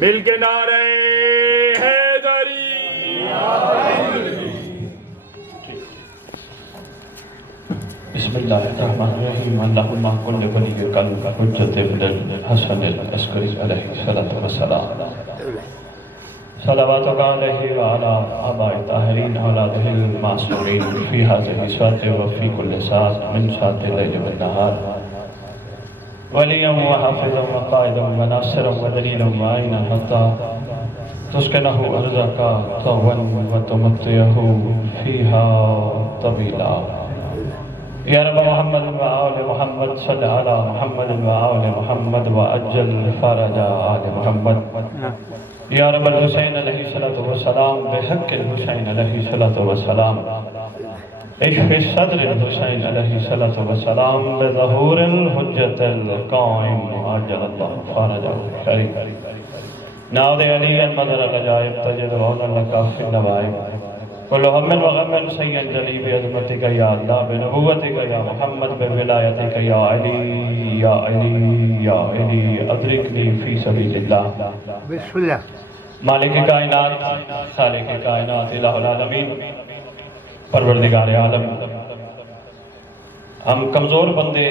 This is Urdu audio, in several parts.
مل کے نعرہ حیدری۔ بسم اللہ الرحمن الرحیم۔ اللہم کل ولی قلب حجت ابن الحسن العسکری علیہ السلام، صلواتک علیہ وعلا آباء الطاہرین اولادہ المعصومین فی ہذہ الساعۃ وفی کل ساعۃ من ساعات اللیل والنہار، ولیا وحافظا وقائدا وناصرا ودلیلا وعینا حتی تسکنہ ارضک طوعا وتمتعہ فیہا طویلا۔ یا رب محمد و آل محمد صلی علی محمد و آل محمد وعجل فرج آل محمد۔ یا رب الحسین علیہ السلام بحق الحسین علیہ السلام، اشف صدر الحسین علیہ السلام بظہور الحجت القائم عجل اللہ فرجہ شریف۔ ناود علی المدر العجائب تجد عونا لکا فی النوائب، کل ہم و غم سید جلی بعظمتک یا اللہ، بنبوتک یا محمد، بولایتک یا علی یا علی یا علی، ادرکنی فی سبیل اللہ۔ بسم اللہ۔ مالک کائنات، خالق کائنات، الہ العالمین، پروردگار عالم، ہم کمزور بندے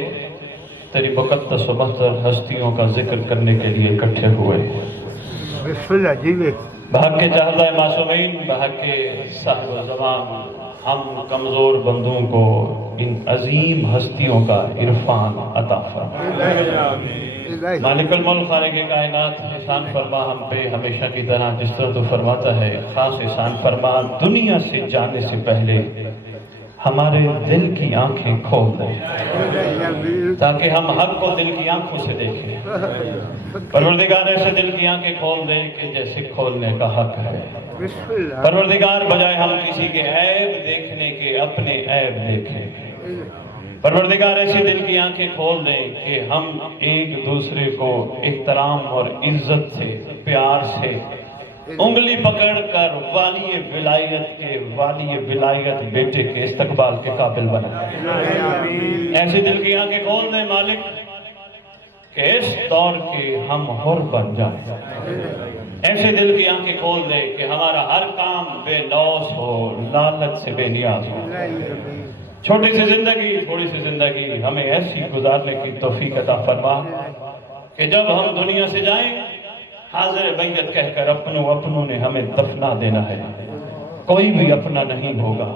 تیری مقدس و مہتر ہستیوں کا ذکر کرنے کے لیے اکٹھے ہوئے۔ بسم اللہ جی۔ بحق چہلہ معصومین، بحق صاحب زمان، ہم کمزور بندوں کو ان عظیم ہستیوں کا عرفان عطا فرما۔ مالک الملک، خالق کائنات، احسان فرما ہم پہ ہمیشہ کی طرح، جس طرح تو فرماتا ہے۔ خاص احسان فرما، دنیا سے جانے سے پہلے ہمارے دل کی آنکھیں کھول دے تاکہ ہم حق کو دل کی آنکھوں سے دیکھیں۔ پروردگار ایسے دل کی آنکھیں کھول دے کہ جیسے کھولنے کا حق ہے۔ پروردگار بجائے ہم کسی کے عیب دیکھنے کے اپنے عیب دیکھیں۔ پروردگار ایسی دل کی آنکھیں کھول دیں کہ ہم ایک دوسرے کو احترام اور عزت سے، پیار سے انگلی پکڑ کر والی ولایت بیٹے کے استقبال کے قابل بنائیں۔ ایسی دل کی آنکھیں کھول دیں مالک کہ اس دور کے ہم حر بن جائیں۔ ایسے دل کی آنکھیں کھول دیں کہ ہمارا ہر کام بے لوث ہو، لالچ سے بے نیاز ہو۔ چھوٹی سی زندگی، تھوڑی سی زندگی ہمیں ایسی گزارنے کی توفیق عطا فرما کہ جب ہم دنیا سے جائیں، حاضر بیت کہہ کر اپنوں نے ہمیں دفنا دینا ہے، کوئی بھی اپنا نہیں ہوگا۔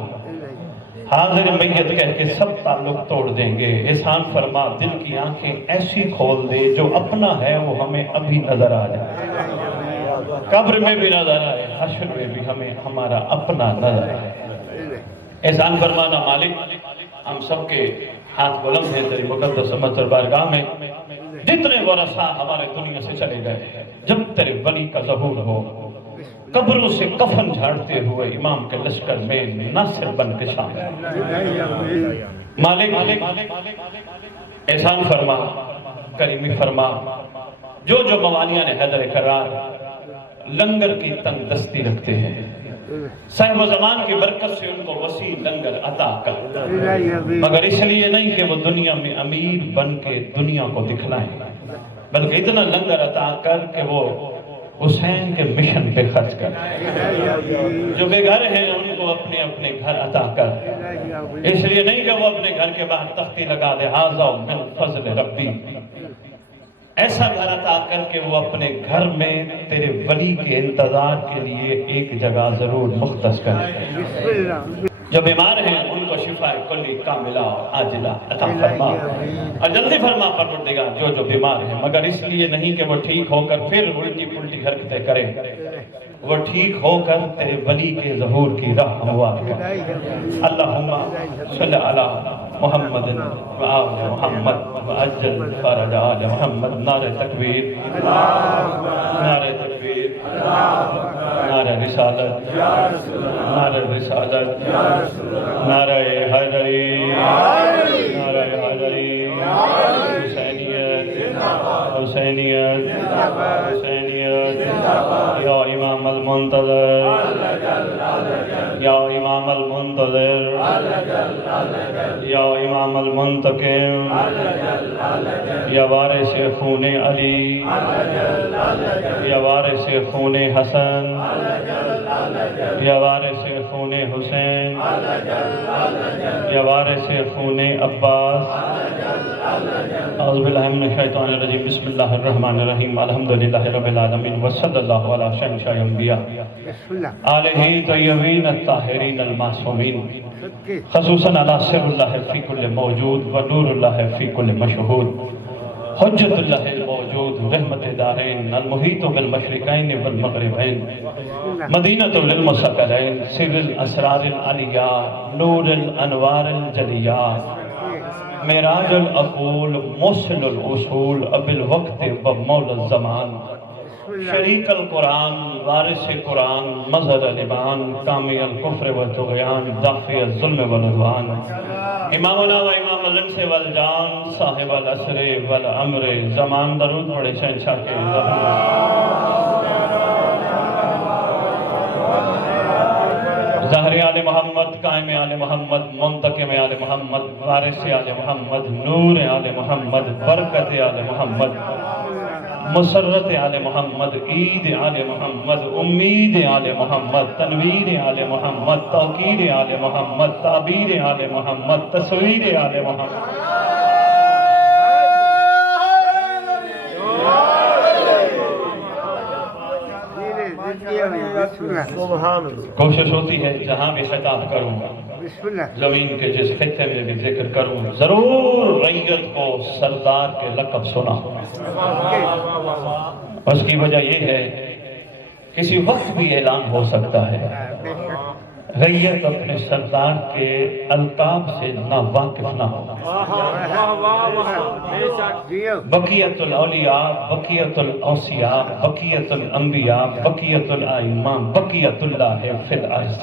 حاضر بیت کہہ کے سب تعلق توڑ دیں گے۔ احسان فرما، دل کی آنکھیں ایسی کھول دے جو اپنا ہے وہ ہمیں ابھی نظر آ جائے، قبر میں بھی نظر آئے، حشر میں بھی ہمیں ہمارا اپنا نظر آئے۔ احسان فرمانا مالک، ہم سب کے ہاتھ بلند ہیں تیری مقدس مہتر بارگاہ میں۔ جتنے ورثہ ہمارے دنیا سے چلے گئے، جب تیرے ولی کا ظہور ہو، قبروں سے کفن جھاڑتے ہوئے امام کے لشکر میں ناصر بن کے شامل۔ مالک احسان فرما، کریمی فرما، جو موانیان حیدر کرار لنگر کی تنگ دستی رکھتے ہیں، صاحب و زمان کی برکت سے ان کو وسیع لنگر عطا کر، مگر اس لیے نہیں کہ وہ دنیا میں امیر بن کے دنیا کو دکھلائیں، بلکہ اتنا لنگر عطا کر کہ وہ حسین کے مشن پہ خرچ کر۔ جو بے گھر ہیں ان کو اپنے اپنے گھر عطا کر، اس لیے نہیں کہ وہ اپنے گھر کے باہر تختی لگا دے، ھذا من فضل ربی، ایسا گھر عطا کر کے وہ اپنے گھر میں تیرے ولی کے انتظار کے لیے ایک جگہ ضرور مختص کرے۔ جو بیمار ہیں ان کو شفا کلی کاملہ اور عاجلہ عطا فرما، اور جلدی فرما پروردگار جو بیمار ہیں، مگر اس لیے نہیں کہ وہ ٹھیک ہو کر پھر الٹی پلٹی حرکتیں کریں، وہ ٹھیک ہو کر تیرے ولی کے ظہور کی راہ ہموار کر۔ اللہم صلی علی محمد و آل محمد وعجل فرج آل محمد۔ نعرہ تکبیر، نعرہ تکبیر، نعرہ رسالت، نعرہ رسالت، نعرہ حیدری، نعرہ حیدری، حسینیت، حسینیت، حسینیت، یا امام المنتظر یا امام المنتظر یا امام المنتقم یا وارث خون علی یا وارث خون حسن یا وارث خون حسین یا وارث خون عباس اعوذ باللہ من الشیطان الرجیم بسم اللہ الرحمن الرحیم الحمدللہ رب العالمین وصلی اللہ علی شہنشاہ انبیاء بسم اللہ آلہ طیبین الطاہرین المعصومین خصوصاً علی سر اللہ فی کل موجود و نور اللہ فی کل مشہود حجت اللہ الموجود رحمت دارین المحیط بالمشرقین والمغربین مدینۃ للمسکرین سر الاسرار العلیاء نور الانوار الجلیاء معراج العقول موصل الاصول اب الوقت و مولا الزمان شریک القرآن وارث قرآن مظہر الایمان کامی الکفر و طغیان دافع الظلم والعدوان امامنا و امام الانس والجان صاحب العصر والامر زمان درود پڑھے شہنشاہ کے ظاہر آل محمد قائم آل محمد منتقم آل محمد وارث آل محمد نور آل محمد برکت آل محمد مسرت آل محمد عید آل محمد امید آل محمد تنویر آل محمد توقیر آل محمد تعبیر آل محمد تصویر آل محمد کوشش ہوتی ہے جہاں بھی خطاب کروں زمین کے جس خطے میں بھی ذکر کروں ضرور ریت کو سردار کے لقب سنا اس کی وجہ یہ ہے کسی وقت بھی اعلان ہو سکتا ہے ریت اپنے سردار کے القاب سے نہ واقف نہ ہو بقیت الاولیاء بقیت الاوصیاء بقیت الانبیاء بقیت الائمہ بقیت اللہ فی الارض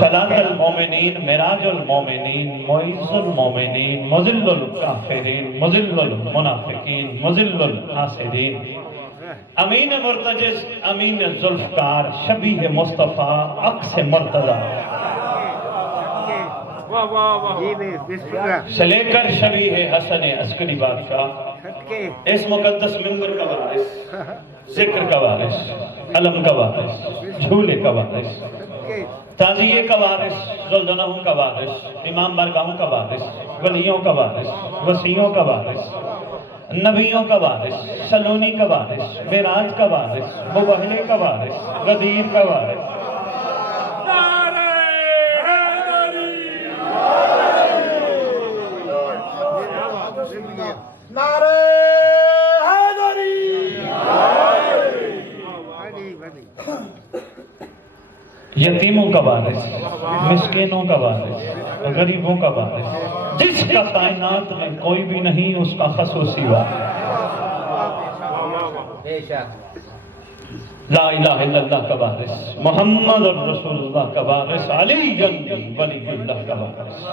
صلاة المومنین معراج المومنین معز المومنین مذل الکافرین مذل المنافقین مذل الحاسدین امین مرتجز امین ذوالفقار شبیہ مصطفیٰ عکس مرتضی سے لے کر شبیہ حسن عسکری بادشاہ اس مقدس منبر کا وارث ذکر کا وارث علم کا وارث جھولے کا وارث تعزیے کا وارث ذوالجلالہ کا وارث امام بارگاہوں کا وارث ولیوں کا وارث وسیعوں کا وارث نبیوں کا وارث سلونی کا وارث معراج کا وارث مبہلے کا وارث غدیر کا وارث نعرہ حیدری یتیموں کا وارث مسکینوں کا وارث غریبوں کا وارث جس کا کائنات میں کوئی بھی نہیں اس کا خصوصی وارث لا الہ الا اللہ کا وارث محمد رسول اللہ کا وارث علی ولی اللہ کا وارث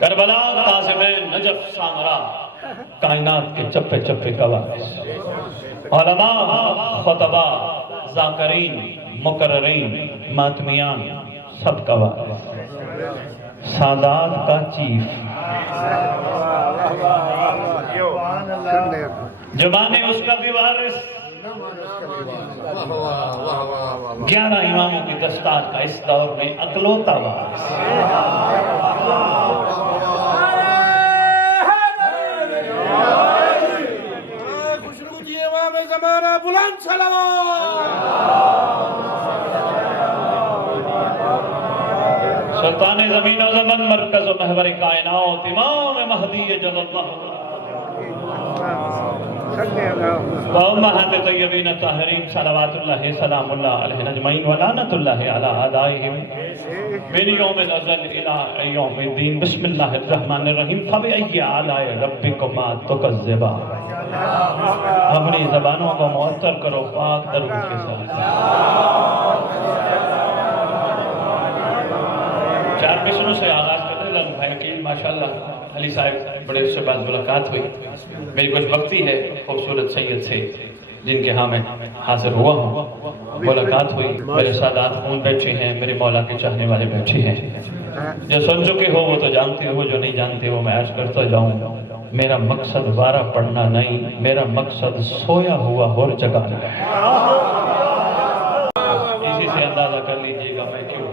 کربلا قاسمین نجف سامرا کائنات کے چپے چپے کا وارث علماء خطباء ذاکرین مقررین ماتمیان سب کا وارث سادات کا چیف زبانیں اس کا بھی وارث 11 اماموں کی دستار کا اس دور میں اکلوتا وارث خوشنودی امام زمانہ بلند صلوات سلطان زمین و زمن مرکز و محور کائنات امام مہدی جل اللہ وامہات طیبین الطاہرین صلوات اللہ سلام اللہ علیہ نجمعین ولعنت اللہ علی اعدائہم من یوم الازل الى یوم الدین بسم اللہ الرحمن الرحیم فبأی آلاء ربکما تکذبان اپنی زبانوں کو معطر کرو پاک درود کے ساتھ 4 مصروں سے آغاز کرتے ہیں بھائی وکیل ماشاءاللہ علی صاحب بڑے اس سے بعد ملاقات ہوئی میری کچھ بکتی ہے خوبصورت سید سے جن کے ہاں میں حاضر ہوا ہوں، ملاقات ہوئی، میرے سادات خون بیٹھے ہیں، میرے مولا کے چاہنے والے بیٹھے ہیں، جو سن چکے ہو وہ تو جانتے ہو، جو نہیں جانتے وہ میں عرض کرتا جاؤں، میرا مقصد وارہ پڑھنا نہیں، میرا مقصد سویا ہوا اور جگانا ہے۔ اسی سے اندازہ کر لیجئے گا میں کیوں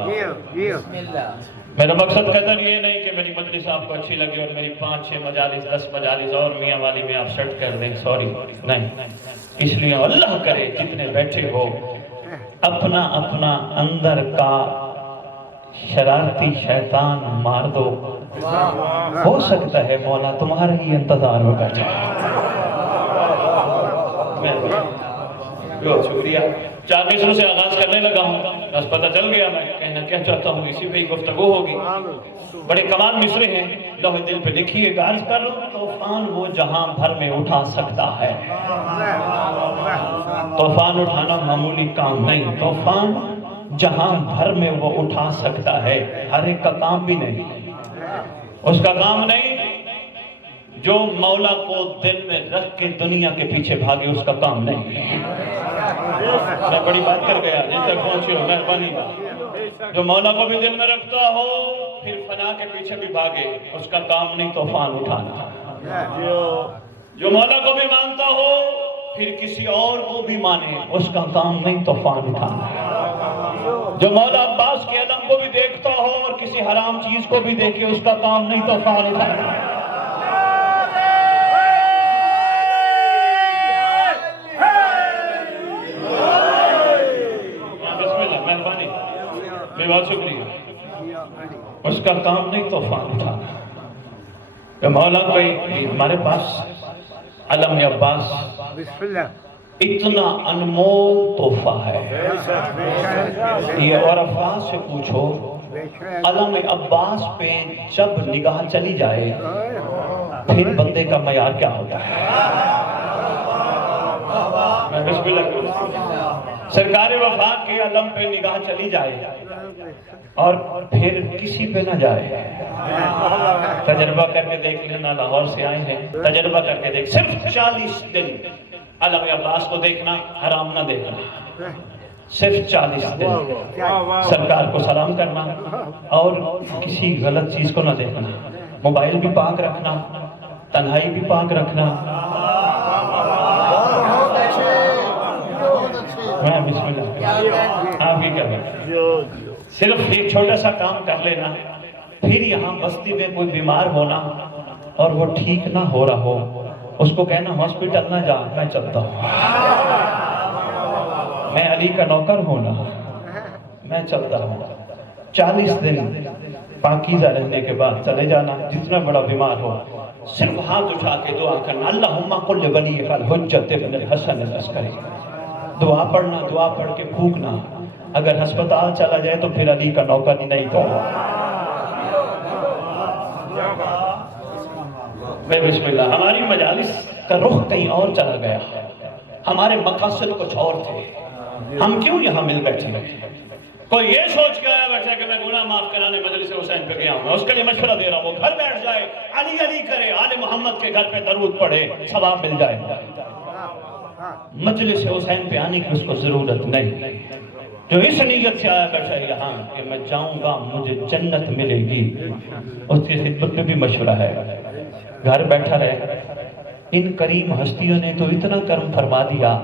میرا مقصد قدر یہ نہیں کہ میری مجلس آپ کو اچھی لگے اور میری 5-6 مجالس 10 مجالس اور میاں والی میں آپ سیٹ کر دیں، سوری نہیں، اس لیے اللہ کرے جتنے بیٹھے ہو اپنا اپنا اندر کا شرارتی شیطان مار دو، ہو سکتا ہے مولا تمہارے ہی انتظار میں بیٹھا۔ بہت شکریہ، 4 مصروں سے آغاز کرنے لگا ہوں، بس پتہ چل گیا میں کہنا کیا چاہتا ہوں، اسی پہ ہی گفتگو ہوگی۔ بڑے کمال مصرے ہیں، لوح دل پہ لکھیے گا، عرض کر رہا ہوں طوفان وہ جہاں بھر میں اٹھا سکتا ہے۔ طوفان اٹھانا معمولی کام نہیں، طوفان جہاں بھر میں وہ اٹھا سکتا ہے، ہر ایک کا کام بھی نہیں، اس کا کام نہیں جو مولا کو دل میں رکھ کے دنیا کے پیچھے بھاگے، اس کا کام نہیں۔ میں بڑی بات کر گیا، جن تک پہنچے ہو مہربانی، جو مولا کو بھی دل میں رکھتا ہو پھر فنا کے پیچھے بھی بھاگے، اس کا کام نہیں طوفان اٹھانا۔ جو مولا کو بھی مانتا ہو پھر کسی اور کو بھی مانے، اس کا کام نہیں طوفان اٹھانا۔ جو مولا عباس کے علم کو بھی دیکھتا ہو اور کسی حرام چیز کو بھی دیکھے، اس کا کام نہیں طوفان اٹھانا۔ بہت شکریہ، اس کا کام نہیں طوفان اٹھانا۔ کہ مولا کوئی ہمارے پاس علم عباس اتنا انمول تحفہ ہے، یہ اور افواج سے پوچھو، علم عباس پہ جب نگاہ چلی جائے پھر بندے کا معیار کیا ہوتا ہے؟ میں بسم اللہ کروں، سرکار وفا کے علم پہ نگاہ چلی جائے اور پھر کسی پہ نہ جائے۔ تجربہ کر کے دیکھ لینا، لاہور سے آئے ہیں، تجربہ کر کے دیکھ، صرف 40 دن علم عباس کو دیکھنا، حرام نہ دیکھنا، صرف 40 دن سرکار کو سلام کرنا اور کسی غلط چیز کو نہ دیکھنا، موبائل بھی پاک رکھنا، تنہائی بھی پاک رکھنا۔ میں بسم اللہ آپ ہی کر رہے، صرف ایک چھوٹا سا کام کر لینا، پھر یہاں بستی میں کوئی بیمار ہونا اور وہ ٹھیک نہ ہو رہا ہو، اس کو کہنا ہاسپٹل نہ جا، میں چلتا ہوں، میں علی کا نوکر ہوں نا، میں چلتا ہوں۔ 40 دن پاکیزہ رہنے کے بعد چلے جانا، جتنا بڑا بیمار ہو صرف ہاتھ اٹھا کے دعا کرنا، اللہم قل ولی الحجۃ ابن الحسن العسکری، دعا پڑھنا، دعا پڑھ کے پھونکنا، اگر ہسپتال چلا جائے تو پھر علی کا نوکر ہی نہیں کرنا۔ بسم اللہ، ہماری مجالس کا رخ کہیں اور چلا گیا، ہمارے مقاصد کچھ اور تھے، ہم کیوں یہاں مل بیٹھے؟ کوئی یہ سوچ کے آیا بیٹھا کہ میں گناہ معاف کرانے مجلس حسین پہ گیا ہوں، میں اس کے لیے مشورہ دے رہا ہوں، وہ گھر بیٹھ جائے، علی علی کرے، آل محمد کے گھر پہ درود پڑھے، ثواب مل جائے۔ مجلس حسین پہ آنے کی اس کو ضرورت نہیں، جو اس نیت سے آیا بیٹھا ہے یہاں کہ میں جاؤں گا مجھے جنت ملے گی، اس کی خدمت میں بھی مشورہ ہے، گھر بیٹھا رہے۔ ان کریم ہستیوں نے تو اتنا کرم فرما دیا،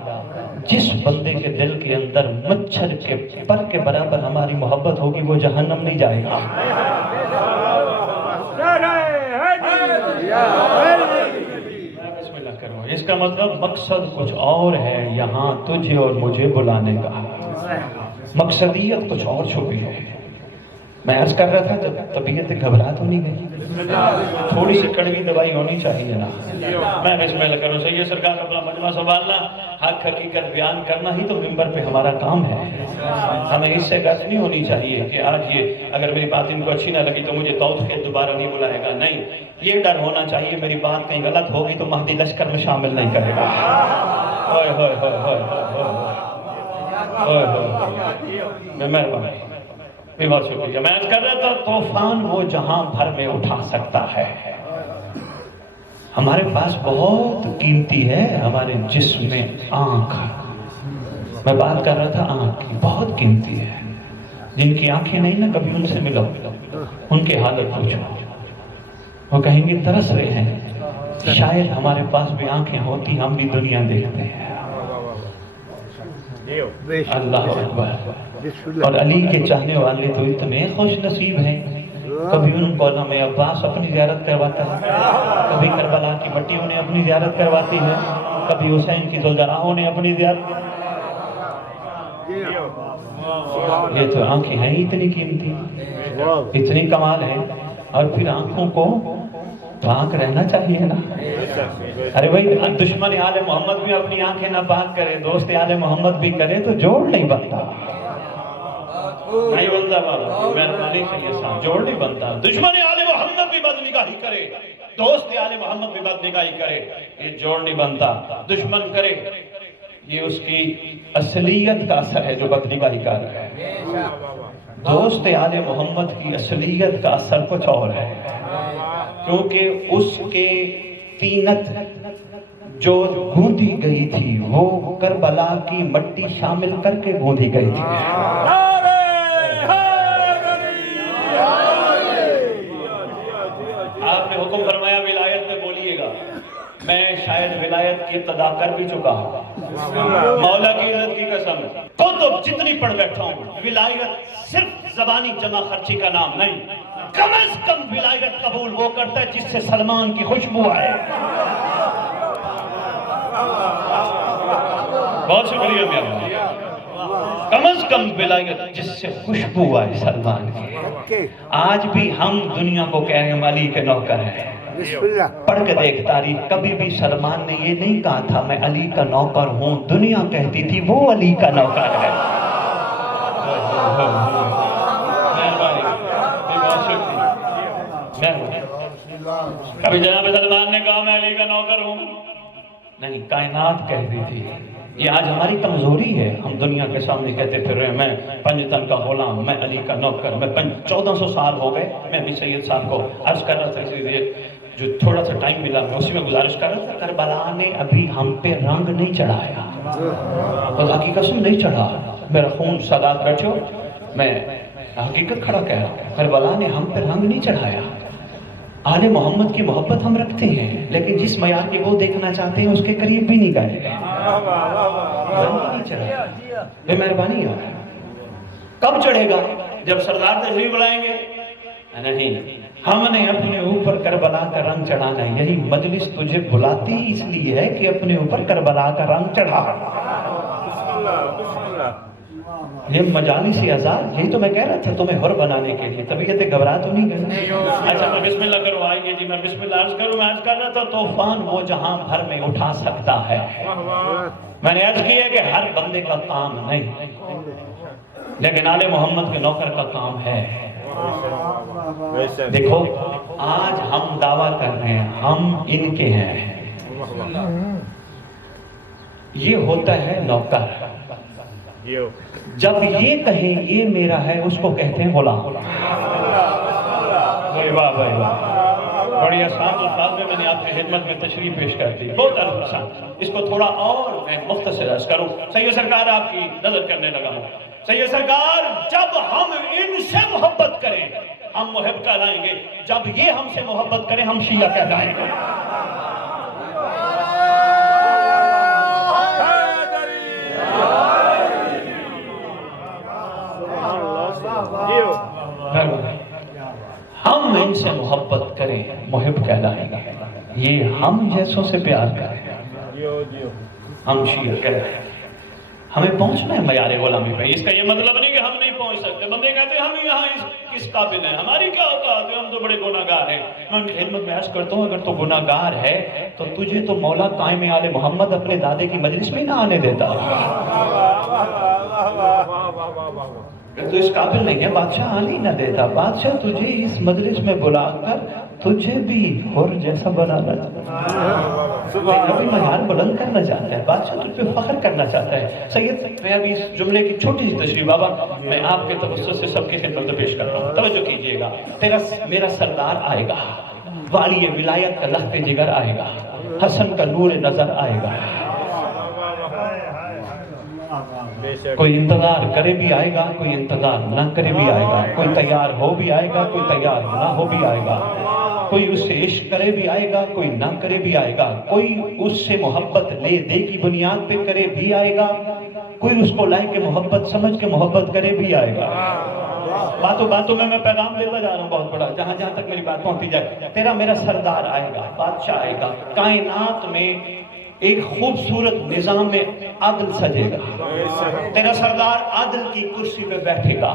جس بندے کے دل کے اندر مچھر کے پر کے برابر ہماری محبت ہوگی وہ جہنم نہیں جائے گا۔ بسم اللہ کرو، اس کا مطلب مقصد کچھ اور ہے یہاں تجھے اور مجھے بلانے کا، مقصدیت کچھ اور چھپی ہے۔ میں عرض کر رہا تھا جب طبیعت گھبراہٹ ہونی گئی، تھوڑی سی کڑوی دوائی ہونی چاہیے نا۔ میں بسم اللہ کروں، سید سرکار اپنا مجمع سنبھالنا، حق حقیقت بیان کرنا ہی تو ممبر پہ ہمارا کام ہے۔ ہمیں اس سے غرض نہیں ہونی چاہیے کہ آج یہ اگر میری بات ان کو اچھی نہ لگی تو مجھے توت کے دوبارہ نہیں بلائے گا، نہیں، یہ ڈر ہونا چاہیے میری بات کہیں غلط ہوگی تو مہدی لشکر میں شامل نہیں کرے گا۔ ہوئے ہوئے ہوئے ہوئے ہوئے ہوئے، میں مہربانی، بہت شکریہ۔ میں عرض کر رہا تھا طوفان وہ جہاں بھر میں اٹھا سکتا ہے، ہمارے پاس بہت قیمتی ہے ہمارے جسم میں آنکھ. میں بات کر رہا تھا آنکھ کی، بہت قیمتی ہے. جن کی آنکھیں نہیں نا، کبھی ان سے ملو، ان کی حالت پوچھو، وہ کہیں گے ترس رہے ہیں شاید ہمارے پاس بھی آنکھیں ہوتی، ہم بھی دنیا دیکھتے ہیں. اللہ اکبر. اور علی کے چاہنے والے تو اتنے خوش نصیب ہیں، کبھی ان کو علامہ عباس اپنی زیارت کرواتا ہے، کبھی کربلا کی مٹی انہیں اپنی زیارت کرواتی ہے، کبھی حسین کی زلجناہ انہیں اپنی زیارت. یہ تو آنکھیں ہیں اتنی قیمتی، اتنی کمال ہے. اور پھر آنکھوں کو پاک رہنا چاہیے نا. ارے بھائی دشمن آل محمد بھی اپنی آنکھیں نہ پاک کرے، دوست آل محمد بھی کرے تو جوڑ نہیں بنتا. نہیں بنتا بابا، مہربانی سے یہ صاحب جوڑ نہیں بنتا. دشمن آل محمد بھی بد نگاہی کرے، دوست آل محمد بھی بد نگاہی کرے، یہ جوڑ نہیں بنتا. دشمن کرے یہ اس کی اصلیت کا اثر ہے جو بد نگاہی کر رہا ہے. دوست آل محمد کی اصلیت کا اثر کچھ اور ہے، کیونکہ اس کے تینت جو گوندی گئی تھی وہ کربلا کی مٹی شامل کر کے گوندی گئی تھی. آپ نے حکم فرمایا ولایت میں بولیے گا، میں شاید ولایت کی ابتدا کر بھی چکا ہوں. مولا کی عزت کی قسم کتب جتنی پڑھ بیٹھا ہوں، ولایت صرف زبانی جمع خرچی کا نام نہیں. کم از کم ولایت قبول وہ کرتا ہے جس سے سلمان کی خوشبو آئے. بہت شکریہ میرا. کم از کم ولایت جس سے خوشبو آئے سلمان کی. آج بھی ہم دنیا کو کہہ رہے ہیں ہم علی کے نوکر ہیں. پڑھ کے دیکھ تاریخ، کبھی بھی سلمان نے یہ نہیں کہا تھا میں علی کا نوکر ہوں، دنیا کہتی تھی وہ علی کا نوکر ہے. کبھی جناب سلمان نے کہا میں علی کا نوکر ہوں نہیں، کائنات کہتی تھی. یہ آج ہماری کمزوری ہے، ہم دنیا کے سامنے کہتے پھر رہے میں پنجتن کا غلام، میں علی کا نوکر. میں 1400 سال ہو گئے. میں ابھی سید صاحب کو عرض کر رہا تھا، اسی لیے جو تھوڑا سا ٹائم ملا میں اسی میں گزارش کر رہا تھا. کربلا نے ابھی ہم پہ رنگ نہیں چڑھایا، خدا کی قسم نہیں چڑھا. میرا خون سادات بیٹھے ہو، میں حقیقت کھڑا کہہ رہا ہوں، کربلا نے ہم پہ رنگ نہیں چڑھایا. آل محمد کی محبت ہم رکھتے ہیں، لیکن جس معیار کے وہ دیکھنا چاہتے ہیں اس کے قریب بھی نہیں گئے. بے مہربانی ہے. کب چڑھے گا؟ جب سردار تشریف لائیں گے. نہیں، ہم نے اپنے اوپر کربلا کا رنگ چڑھانا ہے. یہی مجلس تجھے بلاتی اس لیے ہے کہ اپنے اوپر کربلا کا رنگ چڑھا. یہ مجالس آزاد، یہی تو میں کہہ رہا تھا تمہیں حر بنانے کے لیے. طبیعت گھبرا تو نہیں گئی؟ اچھا میں بسم اللہ کروں، آئیے جی میں بسم اللہ عرض کروں. میں عرض کر رہا تھا طوفان وہ جہاں بھر میں اٹھا سکتا ہے. میں نے عرض کیا کہ ہر بندے کا کام نہیں، لیکن آل محمد کے نوکر کا کام ہے. دیکھو آج ہم دعویٰ کر رہے ہیں ہم ان کے ہیں. یہ ہوتا ہے نوکر. جب یہ کہیں یہ میرا ہے اس کو کہتے ہیں غلام. واہ واہ واہ، بڑی آسان الفاظ میں نے آپ کی خدمت میں تشریح پیش کر دی. بہت آسان. اس کو تھوڑا اور میں مختصر عرض کروں. سید سرکار آپ کی نظر کرنے لگا ہوں. سید سرکار جب ہم ان سے محبت کریں ہم محب کہلائیں گے، جب یہ ہم سے محبت کریں ہم شیعہ کہلائیں گے. ہم ان سے محبت کریں محب کہلائیں گے. یہ ہم جیسوں سے پیار کریں ہم شیعہ کہلائیں گے. ہمیں پہنچنا ہے معیار غلامی پہ. اس کا یہ مطلب نہیں کہ ہم نہیں پہنچ سکتے. بندے کہتے ہیں ہم یہاں کس قابل ہیں، ہماری کیا اوقات ہے، ہم تو بڑے گناہ گار ہیں. میں ان کی خدمت میں عرض کرتا ہوں اگر تو گناہ گار ہے تو تجھے تو مولا قائم آل محمد اپنے دادے کی مجلس میں نہ آنے دیتا. تو اس قابل نہیں ہے، بادشاہ آنے نہ دیتا. بادشاہ تجھے اس مجلس میں بلا کر تجھے بھی حر جیسا بنانا چاہتا ہے، معیار بلند کرنا چاہتا ہے. بادشاہ تجھ پہ فخر کرنا چاہتا ہے. سید میں ابھی اس جملے کی چھوٹی سی تشریح بابا میں آپ کے توسط سے سب کی خدمت پیش کرتا ہوں. توجہ کیجئے گا. میرا سردار آئے گا. والی ولایت کا لخت جگر آئے گا، حسن کا نور نظر آئے گا۔ کوئی انتظار کرے بھی آئے گا، کوئی انتظار نہ کرے بھی آئے گا، کوئی تیار ہو بھی آئے گا، کوئی تیار نہ ہو بھی آئے گا، کوئی اس سے عشق کرے بھی آئے گا، کوئی نہ کرے بھی آئے گا، کوئی اس سے محبت لے دے کی بنیاد پہ کرے بھی آئے گا، کوئی اس کو لائے کہ محبت سمجھ کے محبت کرے بھی آئے گا۔ باتوں میں پیغام دیتا جا رہا ہوں بہت بڑا، جہاں جہاں تک میری بات پہنچتی جائے۔ تیرا میرا سردار آئے گا، بادشاہ آئے گا، کائنات میں ایک خوبصورت نظام میں عدل سجے گا، تیرا سردار عدل کی کرسی پہ بیٹھے گا،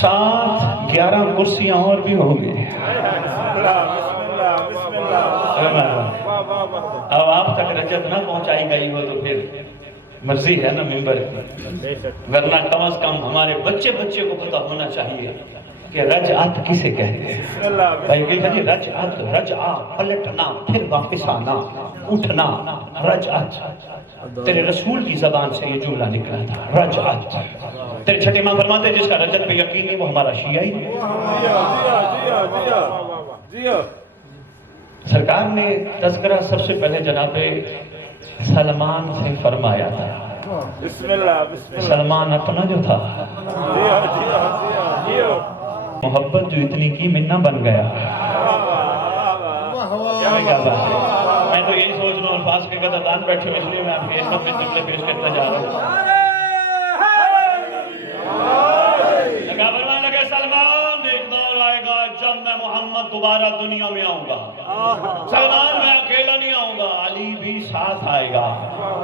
7-11 کرسیاں اور بھی ہوں گی۔ اب آپ تک رجت نہ پہنچائی گئی ہو تو پھر مرضی ہے نا ممبر کی، ورنہ کم از کم ہمارے بچے کو پتہ ہونا چاہیے کہ رجعت کسے کہتے ہیں۔ بھائی کہتا جی رجعت، رجعہ پلٹنا پھر واپس آنا، اٹھنا، رجعت۔ تیرے رسول کی زبان سے یہ جملہ نکلا تھا، رجعت۔ تیرے چھٹے امام فرماتے ہیں جس کا رجعت پہ یقین نہیں وہ ہمارا شیعہ ہی۔ سرکار نے تذکرہ سب سے پہلے جناب سلمان سے فرمایا تھا۔ سلمان اپنا جو تھا محبت جو اتنی کی منا بن گیا۔ کیا بات ہے، میں تو یہی سوچ رہا ہوں الفاظ کے قدردان بیٹھے ہوئے، اس لیے میں آپ کے سب میں جملے پیش کرتا جا رہا ہوں۔ سلمان ایک دور آئے گا جب میں محمد دوبارہ دنیا میں آؤں گا، سلمان میں اکیلا نہیں آؤں گا، علی بھی ساتھ آئے گا،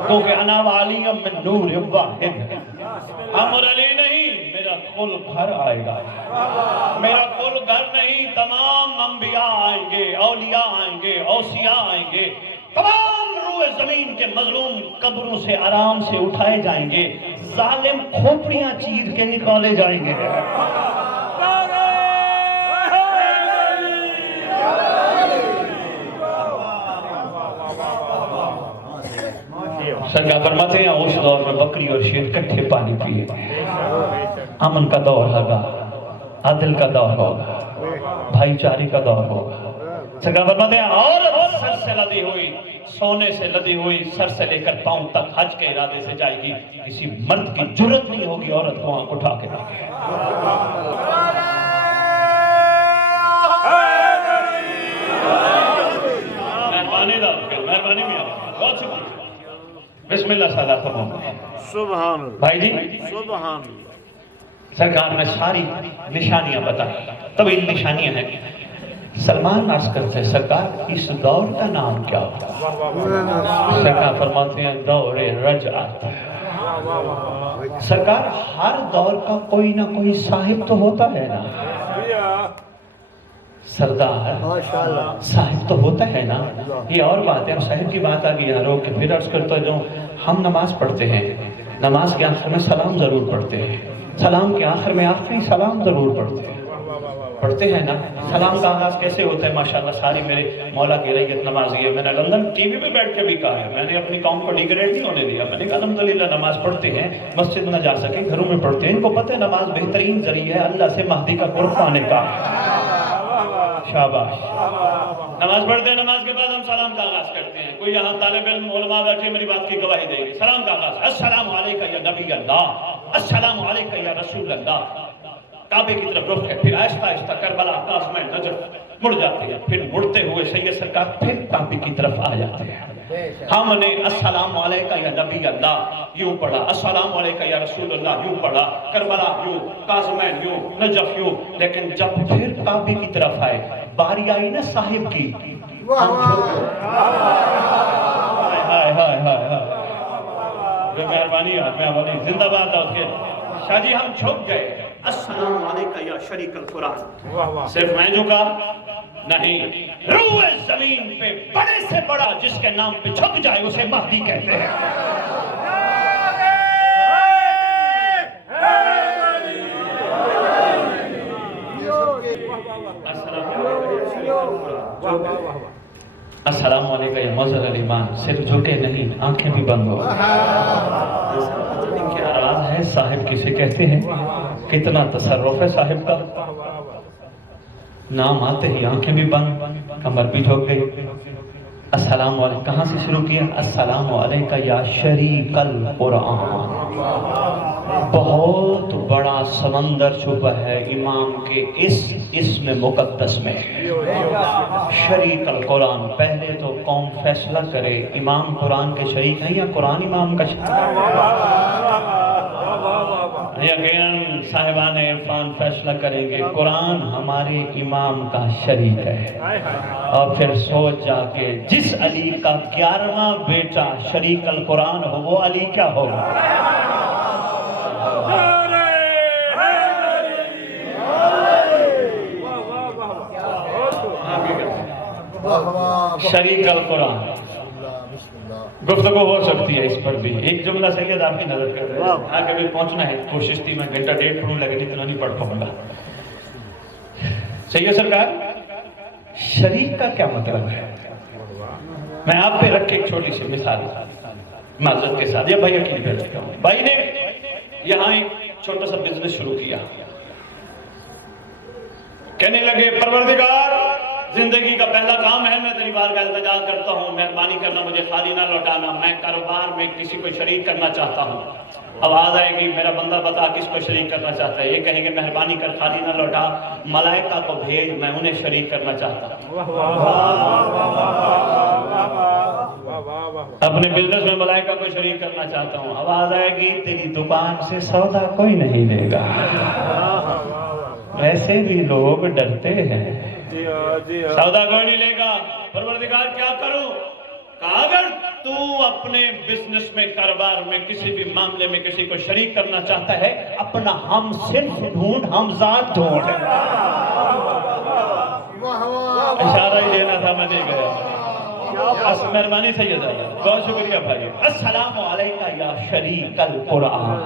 کیونکہ انا والی من نور واحد، امر علی نہیں میرا کل گھر آئے گا، میرا کل گھر نہیں، تمام انبیاء آئیں گے، اولیاء آئیں گے، اوصیاء آئیں گے، تمام روح زمین کے مظلوم قبروں سے آرام سے اٹھائے جائیں گے، ظالم کھوپڑیاں چیر کے نکالے جائیں گے۔ سرکار فرماتے ہیں اس دور میں بکری اور شیر کٹھے پانی پیے، امن کا دور ہوگا، عدل کا دور ہوگا، بھائی چارے کا دور ہوگا۔ سرکار فرماتے ہیں عورت سر سے لدی ہوئی، سونے سے لدی ہوئی، سر سے لے کر پاؤں تک حج کے ارادے سے جائے گی، کسی مرد کی جرت نہیں ہوگی عورت کو آنکھ اٹھا کے رکھے۔ مہربانی میں بہت سی بات۔ بسم اللہ صلی اللہ علیہ وسلم۔ سبحان اللہ بھائی جی سبحان اللہ۔ سرکار نے ساری نشانیاں بتائی، طویل نشانیاں ہیں۔ سلمان عرض کرتے ہیں سرکار اس دور کا نام کیا ہوگا؟ سرکار فرماتے ہیں دور رجعت۔ سرکار ہر دور کا کوئی نہ کوئی صاحب تو ہوتا ہے نا، سردار صاحب تو ہوتا ہے نا۔ یہ اور بات ہے، صاحب کی بات آگئی یہاں روک کے پھر عرض کرتا جو ہم نماز پڑھتے ہیں، نماز کے آخر میں سلام ضرور پڑھتے ہیں، سلام کے آخر میں آخری سلام ضرور پڑھتے ہیں نا۔ سلام کا آغاز کیسے ہوتا ہے؟ ماشاءاللہ ساری میرے مولا کی رعیت نمازی ہے، میں نے لندن ٹی وی پہ بیٹھ کے بھی کہا ہے، میں نے اپنی قوم کو ڈیگریڈ نہیں ہونے دیا، میں نے کہا الحمدللہ نماز پڑھتے ہیں، مسجد نہ جا سکے گھروں میں پڑھتے ہیں، ان کو پتہ ہے نماز بہترین ذریعہ ہے اللہ سے مہدی کا قرب پانے کا۔ شاباش، نماز پڑھتے ہیں، نماز کے بعد ہم سلام کا آغاز کرتے ہیں۔ کوئی یہاں طالب علم علماء بیٹھے میری بات کی گواہی دیں گے، سلام کا آغاز السلام علیکہ یا نبی اللہ، السلام علیکہ یا رسول اللہ، کعبے کی طرف رخ ہے، پھر آہستہ آہستہ کربلا، قاسم، نجف مڑ جاتے ہیں، پھر مڑتے ہوئے سید سرکار پھر کعبے کی طرف آ جاتے ہیں۔ ہم نے السلام علیکہ یا نبی اللہ یوں پڑھا، السلام علیکہ یا رسول اللہ یوں پڑھا، کربلا یوں، قاسمین یوں، نجف یوں، لیکن جب پھر کعبے کی طرف آئے، باری آئی نا صاحب کی، مہربانی زندہ باد آؤ کے شاہ جی ہم چھپ گئے۔ السلام علیکہ یا شریک القرآن، صرف میں جھکا نہیں، روح زمین پہ بڑے سے بڑا جس کے نام پہ جھک جائے اسے مہدی کہتے ہیں۔ السلام علیکم یا موزر الایمان، صرف جھکے نہیں آنکھیں بھی بند ہو۔ کیا راز ہے صاحب کسے کہتے ہیں، کتنا تصرف ہے صاحب کا۔ نام آتے ہی آنکھیں بھی بند، کمر بھی جھک گئی. السلام علیکم کہاں سے شروع کیا؟ السلام علیکہ یا شریک القرآن. بہت بڑا سمندر چھپا ہے امام کے اس اسم مقدس میں، شریک القرآن. پہلے تو قوم فیصلہ کرے امام قرآن کے شریک نہیں یا قرآن امام کا شریک. یقیناً صاحبان عرفان فیصلہ کریں گے قرآن ہمارے امام کا شریک ہے. اور پھر سوچ جا کے جس علی کا 11واں بیٹا شریک القرآن ہو وہ علی کیا ہوگا؟ شریک القرآن. گفتگو ہو سکتی ہے اس پر بھی. ایک جملہ سید آپ کی نظر کر رہے ہیں، آگے بھی پہنچنا ہے. کوشش تھی میں گھنٹہ ڈیڑھ پڑھوں لیکن اتنا نہیں پڑھ پاؤں گا. سید سرکار شریک کا کیا مطلب ہے؟ میں آپ پہ رکھ کے ایک چھوٹی سی مثال معذرت کے ساتھ، یہ بھائی اکیلی پہ رکھتا ہوں. بھائی نے یہاں ایک چھوٹا سا بزنس شروع کیا. کہنے لگے پروردگار زندگی کا پہلا کام ہے، میں تیری بارگاہ التجا کرتا ہوں، مہربانی کرنا مجھے خالی نہ لوٹانا. میں کاروبار میں کسی کو شریک کرنا چاہتا ہوں. آواز آئے گی میرا بندہ بتا کس کو شریک کرنا چاہتا ہے. یہ کہیں گے مہربانی کر خالی نہ لوٹا، ملائکہ کو بھیج، میں انہیں شریک کرنا چاہتا ہوں. اپنے بزنس میں ملائکہ کو شریک کرنا چاہتا ہوں. آواز آئے گی تیری دکان سے سودا کوئی نہیں لے گا. ویسے بھی لوگ ڈرتے ہیں، سودا کوئی نہیں لے گا. پروردگار کیا کروں؟ کہا اگر تو اپنے بزنس میں کاروبار میں کسی بھی معاملے میں کسی کو شریک کرنا چاہتا ہے اپنا ہم صرف ڈھونڈ، ہم ذات ڈھونڈ. اشارہ ہی دینا تھا میں نہیں گیا. مہربانی سید آئیے، بہت شکریہ بھائی. السلام علیکہ یا شریک القرآن.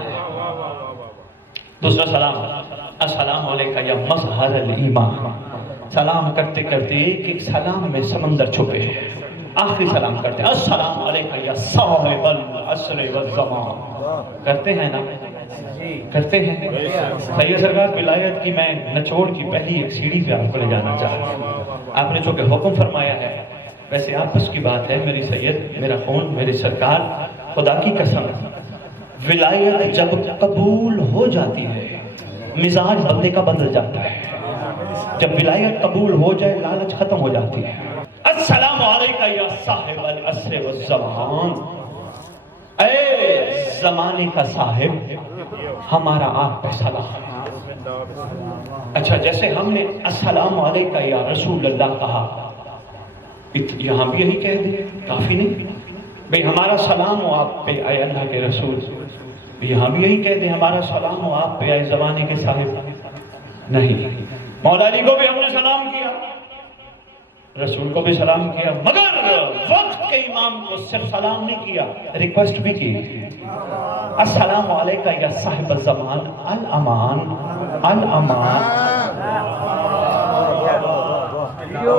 دوسرا سلام السلام علیکہ یا مظہر الایمان. سلام کرتے کرتے ایک سلام میں سمندر چھپے ہیں. آخری سلام کرتے ہیں السلام علیکہ یا صاحب العصر والزمان. کرتے ہیں نا؟ کرتے ہیں. سید سرکار ولایت کی میں نچوڑ کی پہلی ایک سیڑھی پہ آپ کو لے جانا چاہتا ہوں. آپ نے چونکہ حکم فرمایا ہے، ویسے آپس کی بات ہے میری سید، میرا خون، میری سرکار، خدا کی قسم ولایت جب قبول ہو جاتی ہے مزاج بندے کا بدل جاتا ہے. جب ولایت قبول ہو جائے لالچ ختم ہو جاتی ہے. السلام علیکہ یا صاحب العصر والزمان. اے زمانے کا صاحب ہمارا آپ پہ سلام. اچھا جیسے ہم نے السلام علیکہ یا رسول اللہ کہا، یہاں بھی یہی کہہ دیں کافی نہیں بھئی ہمارا سلام ہو آپ پہ اے اللہ کے رسول. یہاں بھی یہی کہہ دیں ہمارا سلام ہو آپ پہ اے زمانے کے صاحب. نہیں، مولا علی کو بھی ہم نے سلام کیا، رسول کو بھی سلام کیا، مگر وقت کے امام کو صرف سلام نہیں کیا، ریکویسٹ بھی کی. السلام علیکہ یا صاحب الزمان الامان الامان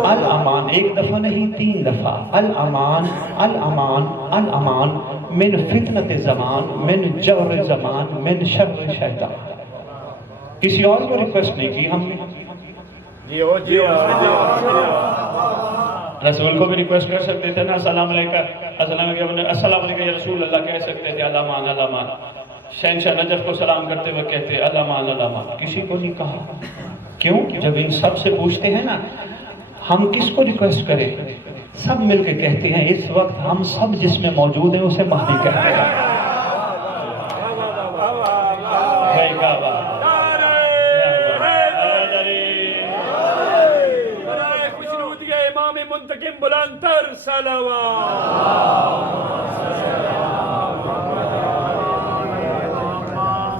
الامان. ایک دفعہ نہیں 3 دفعہ. الامان الامان الامان من فتنت زمان، من جور زمان، من شر شیطان. کسی اور کو ریکویسٹ نہیں کی ہم نے. رسول کو بھی ریکویسٹ کر سکتے تھے نا، السلام علیکہ السلام علیکہ یا رسول اللہ کہہ سکتے تھے، الامان الامان. شہنشاہ نجف کو سلام کرتے ہوئے کہتے الامان الامان. کسی کو نہیں کہا. کیوں؟ جب ان سب سے پوچھتے ہیں نا ہم کس کو ریکویسٹ کریں، سب مل کے کہتے ہیں اس وقت ہم سب جس میں موجود ہیں اسے مہدی کہتے ہیں. منتقم بلندتر صلوات.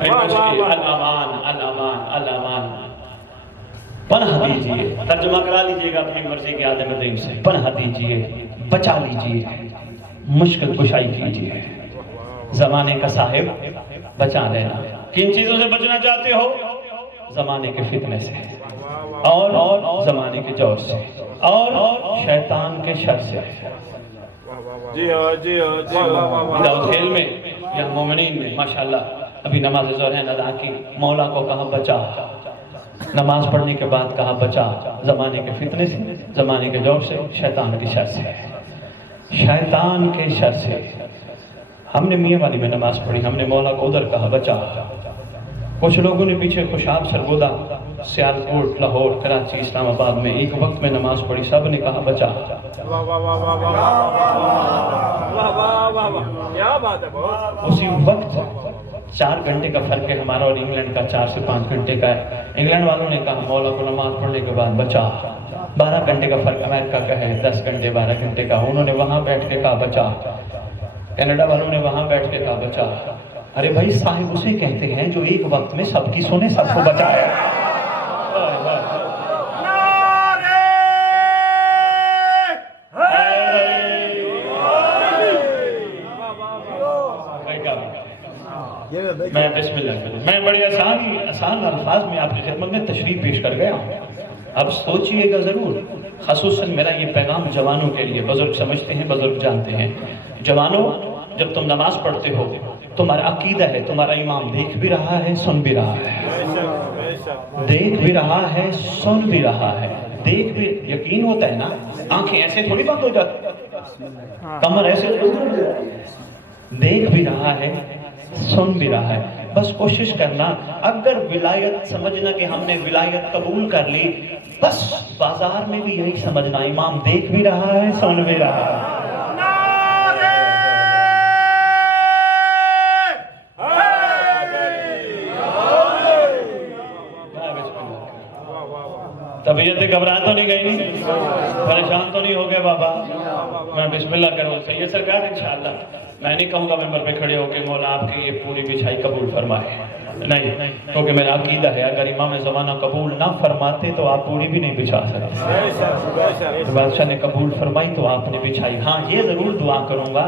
الامان الامان الامان. پناہ دیجئے، ترجمہ کرا لیجئے گا اپنی مرضی کے عالم دین سے. پناہ دیجئے، بچا لیجئے، مشکل کشائی کیجئے. زمانے کا صاحب بچا لینا. کن چیزوں سے بچنا چاہتے ہو؟ زمانے کے فتنے سے، اور زمانے کے جور سے، اور شیطان کے شر سے. داؤد کھیل میں یا مومنین میں ماشاءاللہ ابھی نماز ظہر ادا کی، مولا کو کہا بچا. نماز پڑھنے کے بعد کہا بچا زمانے کے فتنے سے، زمانے کے جوش سے، شیطان کی شر سے، شیطان کے شر سے۔ ہم نے میاں والی میں نماز پڑھی، ہم نے مولا کو ادھر کہا بچا۔ کچھ لوگوں نے پیچھے خوشاب سرگودا، سیالکوٹ، لاہور، کراچی، اسلام آباد میں ایک وقت میں نماز پڑھی، سب نے کہا بچا۔ اسی وقت 4 گھنٹے کا فرق ہے ہمارا اور انگلینڈ کا، 4 سے 5 گھنٹے کا ہے۔ انگلینڈ والوں نے کہا مولا کو نماز پڑھنے کے بعد بچا۔ 12 گھنٹے کا فرق امریکہ کا ہے، 10 گھنٹے 12 گھنٹے کا، انہوں نے وہاں بیٹھ کے کہا بچا۔ کینیڈا والوں نے وہاں بیٹھ کے کہا بچا۔ ارے بھائی صاحب اسے کہتے ہیں جو ایک وقت میں سب کی سنے، سب کو بچائے۔ میں بسم اللہ کروں، میں بڑی آسان الفاظ میں آپ کی خدمت میں تشریح پیش کر گیا ہوں۔ اب سوچئے گا ضرور، خصوصاً میرا یہ پیغام جوانوں کے لیے، بزرگ سمجھتے ہیں، بزرگ جانتے ہیں۔ جوانوں، جب تم نماز پڑھتے ہو، تمہارا عقیدہ ہے تمہارا امام دیکھ بھی رہا ہے، سن بھی رہا ہے، دیکھ بھی رہا ہے، سن بھی رہا ہے۔ دیکھ بھی یقین ہوتا ہے نا، آنکھیں ایسے تھوڑی بند ہو جاتی، کمر ایسے تھوڑی بند ہو جاتی، دیکھ بھی رہا ہے، سن بھی رہا ہے۔ بس کوشش کرنا، اگر ولایت سمجھنا کہ ہم نے ولایت قبول کر لی، بس بازار میں بھی یہی سمجھنا امام دیکھ بھی رہا ہے، سن بھی رہا ہے۔ طبیعت گھبرا تو نہیں گئی، نہیں پریشان تو نہیں ہو گئے بابا؟ میں بسم اللہ کروں سید سرکار انشاءاللہ میں نہیں کہوں گا ممبر پہ کھڑے ہو کے مولا آپ کی یہ پوری بچھائی قبول فرمائے، نہیں، کیونکہ میرا عقیدہ ہے اگر امام زمانہ قبول نہ فرماتے تو آپ پوری بھی نہیں بچھا سکتے۔ تو بادشاہ نے قبول فرمائی تو آپ نے بچھائی۔ ہاں یہ ضرور دعا کروں گا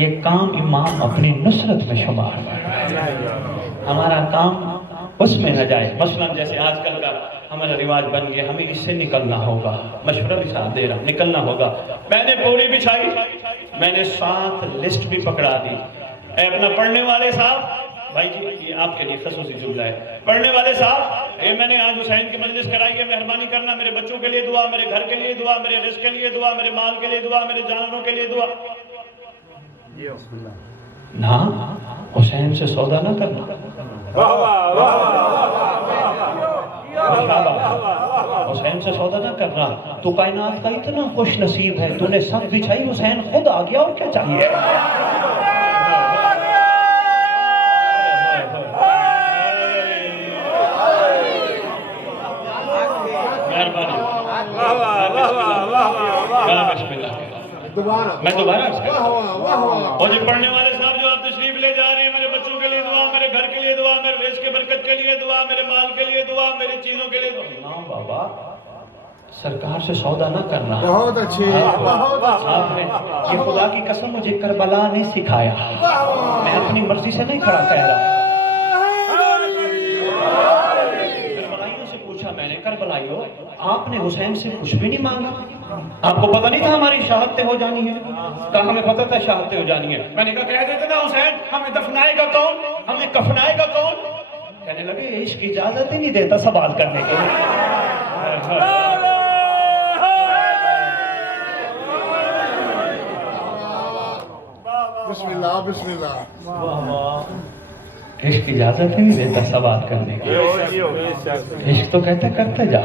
یہ کام امام اپنی نصرت میں شمار فرمائے، ہمارا کام اس میں نہ جائے۔ مثلا جیسے آج کل کا ہمارا رواج بن گیا، ہمیں اس سے نکلنا ہوگا، مشورہ بھی ساتھ دے رہا، نکلنا ہوگا۔ میں نے پوری بچھائی، میں نے 7 لسٹ بھی پکڑا دی۔ اے اپنا پڑھنے والے صاحب، بھائی جی یہ آپ کے لیے خصوصی جملہ ہے، پڑھنے والے صاحب یہ میں نے آج حسین کی مجلس کرائی ہے، مہربانی کرنا میرے بچوں کے لیے دعا، میرے گھر کے لیے دعا، میرے رزق کے لیے دعا، میرے مال کے لیے دعا، میرے جانوروں کے لیے دعا۔ نہ حسین سے سودا نہ کرنا، حسین سے سودا نہ کرنا، تو کائنات کا اتنا خوش نصیب ہے، تو نے سب بچھائی، حسین خود آ گیا، اور کیا چاہیے؟ مہربانی میں دوبارہ اور جی پڑھنے والے صاحب جو آپ تشریف لے جا رہے ہیں، میرے بچوں کے لیے دعا، میرے گھر کے لیے دعا، میرے رزق کے برکت کے لیے دعا، میرے مال کے لیے دعا، میری چیزوں کے لیے دعا۔ امام بابا سرکار سے سودا نہ کرنا، بہت اچھی، آپ نے یہ خدا کی قسم مجھے کربلا نے سکھایا، میں اپنی مرضی سے نہیں کھڑا کہہ رہا۔ کربلائیوں سے پوچھا میں نے، کربلائیوں آپ نے حسین سے کچھ بھی نہیں مانگا؟ آپ کو پتہ نہیں تھا ہماری شہادتیں ہو جانی ہے؟ کہا ہمیں پتہ تھا شہادتیں ہو جانی ہے۔ میں نے کہا کہہ دیتے نا حسین، ہمیں دفنائے گا کون، ہمیں کفنائے گا کون؟ کہنے لگے عشق اجازت ہی نہیں دیتا سوال کرنے کے لیے۔ بسم اللہ بسم اللہ، عشق اجازت ہی نہیں دیتا سوال کرنے کے لیے، عشق تو کہتا کرتے جا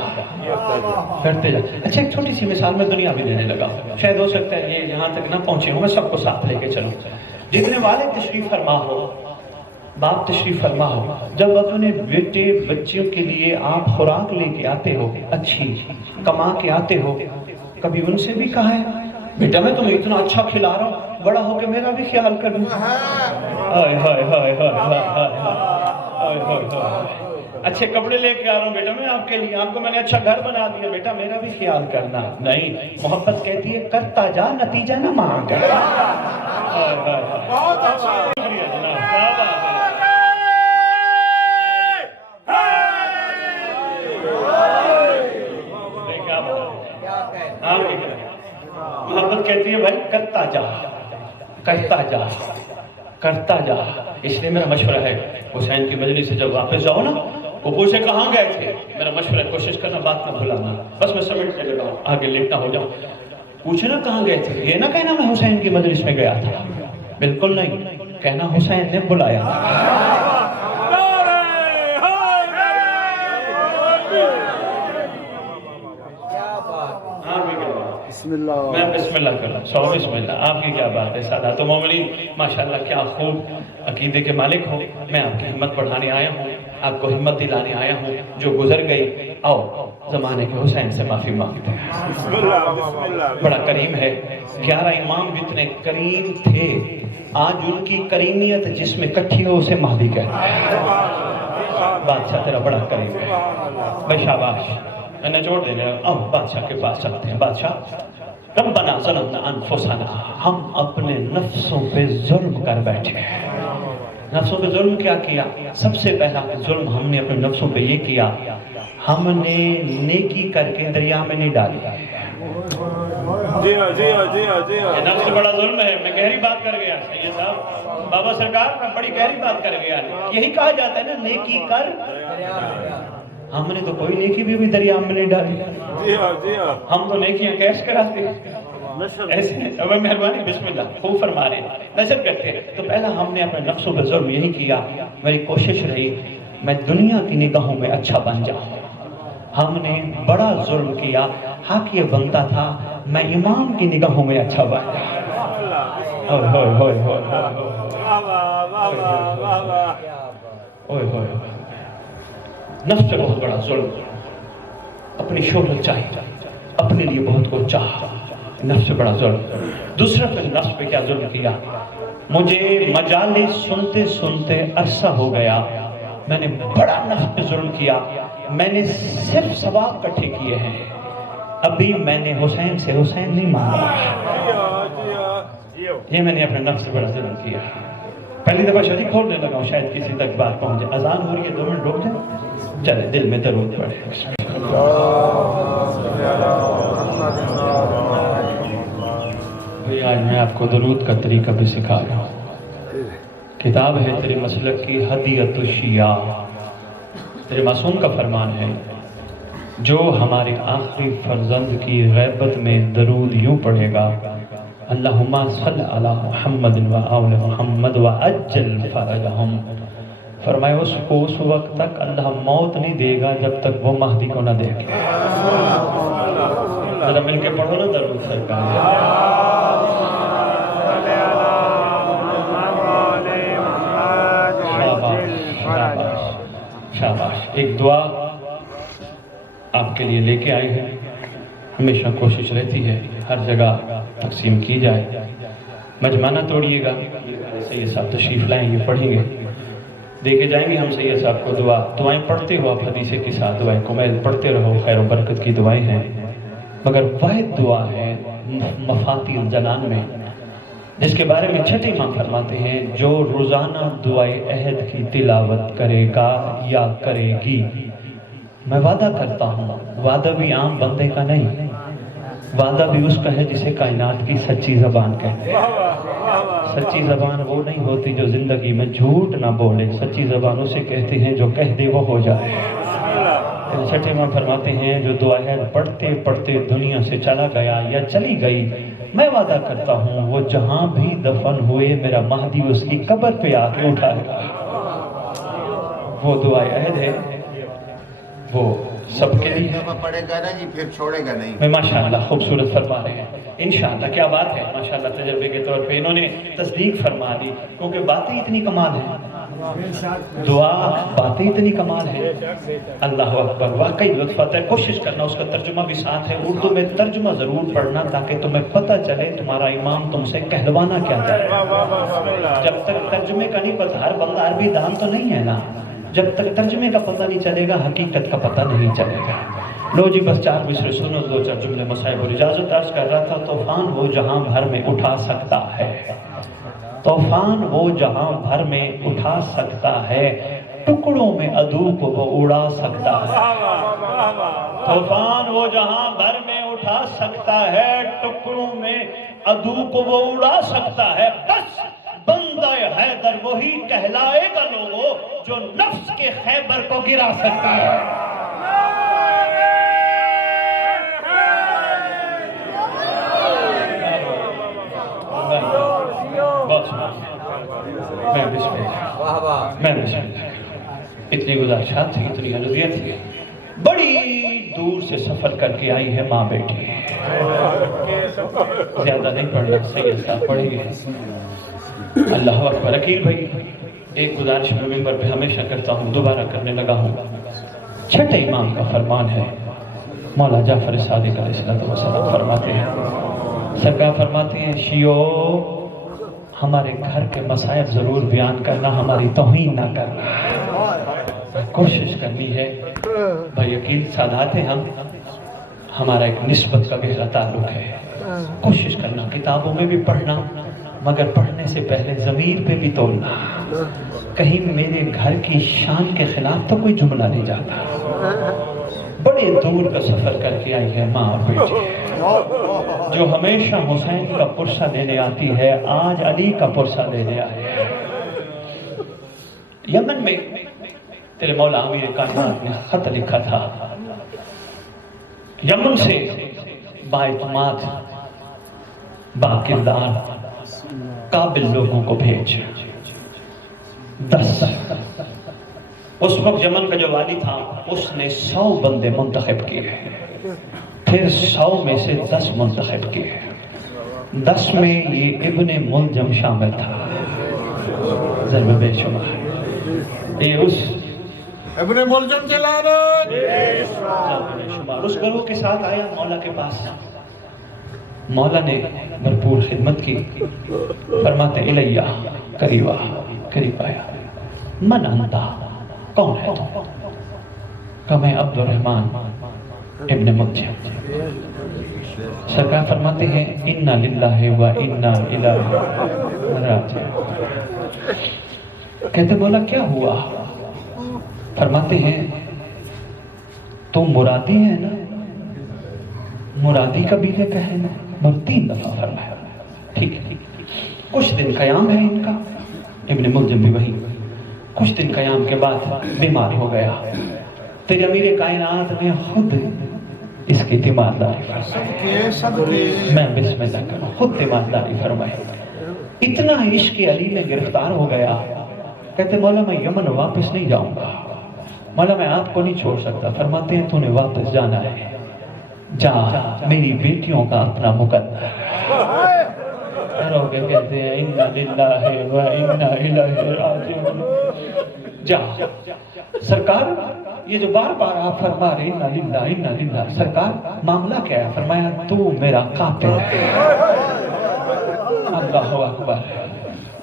کرتے جا۔ اچھا ایک چھوٹی سی مثال میں دنیا بھی دینے لگا، شاید ہو سکتا ہے یہ یہاں تک نہ پہنچے ہوں، میں سب کو ساتھ لے کے چلوں۔ جتنے والد تشریف فرما ہو، باپ تشریف فرما ہو، جب اپنے بیٹے بچیوں کے لیے آپ خوراک لے کے آتے ہو، اچھی کما کے آتے ہو، کبھی ان سے بھی کہا ہے بیٹا میں تمہیں اتنا اچھا کھلا رہا ہوں، بڑا ہو کے میرا بھی خیال کرنا؟ ہائے ہائے ہائے ہائے ہائے ہائے، اچھے کپڑے لے کے آ رہا ہوں بیٹا میں آپ کے لیے، آپ کو میں نے اچھا گھر بنا دیا، بیٹا میرا بھی خیال کرنا؟ نہیں، محبت کہتی ہے کرتا جا، نتیجہ نہ مانگ۔ بہت اچھا، شکریہ جناب، کیا بات ہے۔ محبت کہتی ہے بھائی کرتا جا، کرتا جا، کرتا جا۔ اس لیے میرا مشورہ ہے حسین کی مجلس سے جب واپس جاؤ نا، وہ پوچھے کہاں گئے تھے، میرا مشورہ کوشش کرنا بات نہ بھلانا، بس میں سمجھنے لگا ہوں آگے لیٹنا ہو جاؤں. پوچھے نا کہاں گئے تھے، یہ نہ کہنا میں حسین کی مجلس میں گیا تھا، بالکل نہیں، کہنا حسین نے بلایا تھا. بسم اللہ. میں بسم اللہ کر رہا ہوں. بسم اللہ. آپ کی کیا بات ہے سادات و مومنین، ماشاءاللہ کیا خوب عقیدے کے مالک ہو. میں آپ کی ہمت بڑھانے آیا ہوں، آپ کو ہمت دلانے آیا ہوں. جو گزر گئی آؤ زمانے کے حسین سے معافی مانگتے ہیں. بسم اللہ. بڑا کریم ہے. 11 امام جتنے کریم تھے، آج ان کی کریمیت جس میں کٹھی ہو اسے مہدی کہتے ہیں. بادشاہ تیرا بڑا کریم ہے بھائی، شاباش. میں نے جوڑ دینا. اب بادشاہ کے پاس چلتے ہیں. بادشاہ، ربنا ظلمنا انفسنا، ہم اپنے نفسوں پہ ظلم کر بیٹھے ہیں. نفسوں پہ ظلم کیا کیا؟ سب سے پہلا ظلم ہم نے اپنے نفسوں پہ یہ کیا، ہم نے نیکی کر کے دریا میں نہیں ڈالی. جی ہاں. یہ نفس سے بڑا ظلم ہے. میں گہری بات کر گیا سید صاحب، بابا سرکار میں بڑی گہری بات کر گیا. یہی کہا جاتا ہے نا، نیکی کر. ہم نے تو کوئی نیکی بھی دریا میں نہیں ڈالی. جی ہاں. ہم تو نیکیاں کیش کراتے ایسے. اب مہربانی بسم اللہ خوب فرما رہے ہیں، نشر کرتے ہیں. تو پہلا ہم نے اپنے نفسوں پہ ظلم یہی کیا. میری کوشش رہی میں دنیا کی نگاہوں میں اچھا بن جاؤں. ہم نے بڑا ظلم کیا. حق یہ بنتا تھا میں امام کی نگاہوں میں اچھا بن جاؤں. نفس پہ بہت بڑا ظلم. اپنی شہرت چاہیے، اپنے لیے بہت کچھ چاہا، نفس سے بڑا ظلم. دوسرا پھر نفس پہ کیا ظلم کیا؟ مجھے مجالس سنتے سنتے عرصہ ہو گیا، میں نے بڑا نفس پہ ظلم کیا. میں نے صرف ثواب کٹھے کیے ہیں، ابھی میں نے حسین سے حسین نہیں مانگا. یہ میں نے اپنے نفس سے بڑا ظلم کیا. پہلی دفعہ شادی کھولنے لگا ہوں، شاید کسی تک بات پہنچے. اذان ہو رہی ہے، 2 منٹ رک جائیں، چلے دل میں درود پڑے. آج میں آپ کو درود کا طریقہ بھی سکھا رہا ہوں. کتاب ہے تیرے مسلک کی ہدیۃ الشیعہ. تیرے معصوم کا فرمان ہے، جو ہمارے آخری فرزند کی غیبت میں درود یوں پڑھے گا، اللہم صل علی محمد و آل محمد و عجل فرجہم، فرمائے اس کو اس وقت تک اللہ موت نہیں دے گا جب تک وہ مہدی کو نہ دیکھے. ذرا مل کے پڑھو نا درود سرکار. شاباش. ایک دعا آپ کے لیے لے کے آئے ہیں. ہمیشہ کوشش رہتی ہے ہر جگہ تقسیم کی جائے. مجمع توڑیے گا. سید صاحب تشریف لائیں گے، پڑھیں گے، دے کے جائیں گے ہم سید صاحب کو دعائیں پڑھتے ہو آپ حدیث کے ساتھ. دعائیں کمیل پڑھتے رہو، خیر و برکت کی دعائیں ہیں. مگر واحد دعا ہے مفاتیح الجنان میں، جس کے بارے میں چھٹے امام فرماتے ہیں، جو روزانہ دعائے عہد کی تلاوت کرے گا یا کرے گی، میں وعدہ کرتا ہوں، وعدہ بھی عام بندے کا نہیں، وعدہ بھی اس کا ہے جسے کائنات کی سچی زبان کہتے ہیں. سچی زبان وہ نہیں ہوتی جو زندگی میں جھوٹ نہ بولے. سچی زبان اسے کہتے ہیں جو کہہ دے وہ ہو جائے. چھٹے امام فرماتے ہیں، جو دعا عہد پڑھتے پڑھتے دنیا سے چلا گیا یا چلی گئی، میں وعدہ کرتا ہوں وہ جہاں بھی دفن ہوئے میرا مہدی اس کی قبر پہ آ کے اٹھائے گا. وہ دعا عہد ہے، وہ سب کے لیے پڑھے گا نا جی، پھر چھوڑے گا نہیں. میں ماشاءاللہ خوبصورت فرما رہے ہیں. انشاءاللہ کیا بات ہے، ماشاءاللہ تجربے کے طور پہ انہوں نے تصدیق فرما دی، کیونکہ باتیں اتنی کمال ہیں، دعا باتیں اتنی کمال ہیں. اللہ اکبر. واقعی لطف آتا ہے. کوشش کرنا اس کا ترجمہ بھی ساتھ ہے، اردو میں ترجمہ ضرور پڑھنا تاکہ تمہیں پتہ چلے تمہارا امام تم سے کہلوانا کیا چاہے. جب تک ترجمے کا نہیں پتہ، ہر بندہ عربی دان تو نہیں ہے نا، جب تک ترجمے کا پتہ نہیں چلے گا حقیقت کا پتہ نہیں چلے گا. لو جی بس 4 مصرے سنو، 2-4 جملے مصائب اور اجازت عرض کر رہا تھا. طوفان وہ جہاں بھر میں اٹھا سکتا ہے، طوفان وہ جہاں بھر میں اٹھا سکتا ہے، ٹکڑوں میں عدو کو وہ اڑا سکتا ہے. طوفان وہ جہاں بھر میں اٹھا سکتا ہے، ٹکڑوں میں عدو کو وہ اڑا سکتا ہے. بس بندہ حیدر وہی کہلائے گا لوگوں جو نفس کے خیبر کو گرا سکتا ہے۔ میں اتنی گزارشات تھی، اتنی عرضیت تھی، بڑی دور سے سفر کر کے آئی ہے ماں بیٹی، زیادہ نہیں پڑھنا، سید صاحب پڑھی ہے۔ اللہ اکبر۔ عقیل بھائی ایک گزارش میں ممبر پہ ہمیشہ کرتا ہوں، دوبارہ کرنے لگا ہوں۔ چھٹے امام کا فرمان ہے، مولا جعفر صادق علیہ السلام فرماتے ہیں، سرکار فرماتے ہیں شیعو ہمارے گھر کے مسائب ضرور بیان کرنا، ہماری توہین نہ کرنا، کوشش کرنی ہے۔ بھائی عقیل سادات ہیں ہمارا ایک نسبت کا گہرا تعلق ہے، کوشش کرنا کتابوں میں بھی پڑھنا، مگر پڑھنے سے پہلے ضمیر پہ بھی تولنا، کہیں میرے گھر کی شان کے خلاف تو کوئی جملہ نہیں جاتا۔ بڑے دور کا سفر کر کے آئی ہے ماں اور بیٹی، جو ہمیشہ حسین کا پرسہ لینے آتی ہے، آج علی کا پرسہ لینے آئی ہے۔ یمن میں تیرے مولا امیر کائنات نے خط لکھا تھا، یمن سے باعتماد باکردار قابل لوگوں کو بھیج 10۔ اس وقت یمن کا جو والی تھا اس نے 100 بندے منتخب کیے، پھر 100 میں سے 10 منتخب کیے، 10 میں یہ ابن ملجم شامل تھا، ضرب بے شمار، یہ اس ابن ملجم کی لعنت، اس گروہ کے ساتھ آیا مولا کے پاس۔ مولا نے بھرپور خدمت کی، فرماتے الیہ، قریب آیا، من انتا، کون ہے تو؟ کہا میں عبد الرحمن ابن ملجم۔ سرکار فرماتے ہیں انا للہ و انا الیہ راجعون۔ کہتے مولا کیا ہوا؟ فرماتے ہیں تو مرادی ہے نا؟ مرادی قبیلے کا ہے نا؟ 3 دفعہ فرمایا، ٹھیک ہے۔ کچھ دن قیام ہے ان کا، ابن ملجم بھی وہی، کچھ دن قیام کے بعد بیمار ہو گیا، تیرے امیر کائنات نے خود اس کی تیمارداری فرمائی، میں بسم اللہ کروں، خود تیمارداری فرمائی۔ اتنا عشق علی میں گرفتار ہو گیا، کہتے مولا میں یمن واپس نہیں جاؤں گا، مولا میں آپ کو نہیں چھوڑ سکتا۔ فرماتے ہیں تو نے واپس جانا ہے، جا میری بیٹیوں کا اپنا مقدر رو کے کہتے ہیں انا للہ و انا الیہ راجعون۔ جا سرکار، یہ جو بار بار آپ فرما رہے انا للہ انا للہ، سرکار معاملہ کیا ہے؟ فرمایا تو میرا قاتل ہے، اللہ اکبر،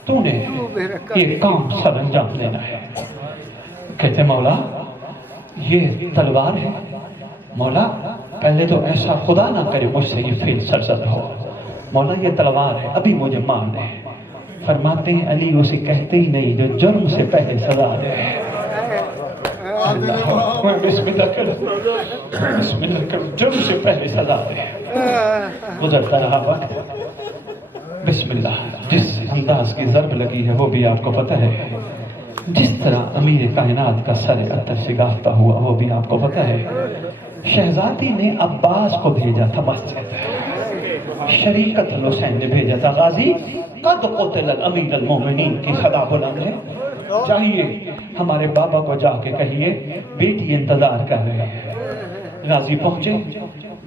تو نے یہ کام سر انجام لینا ہے۔ کہتے مولا یہ تلوار ہے، مولا پہلے تو ایسا خدا نہ کرے مجھ سے یہ فیل سرزد ہو، مولا یہ تلوار ہے، ابھی مجھے مار دے۔ فرماتے ہیں علی اسے کہتے ہی نہیں جو جرم سے پہلے سزا دے۔ اللہ بسم اللہ کرو، بسم اللہ کرو، جرم سے پہلے سزا دے۔ گزرتا رہا وقت، بسم اللہ، جس انداز کی ضرب لگی ہے وہ بھی آپ کو پتہ ہے، جس طرح امیر کائنات کا سر عطر شگافتہ ہوا وہ بھی آپ کو پتہ ہے۔ شہزادی نے عباس کو بھیجا تھا مسجد، شریکت حسین نے بھیجا تھا، غازی قد قتل الامیر المومنین کی صدا بلند ہے، چاہیے ہمارے بابا کو جا کے کہیے بیٹی انتظار کر رہے ہیں۔ غازی پہنچے،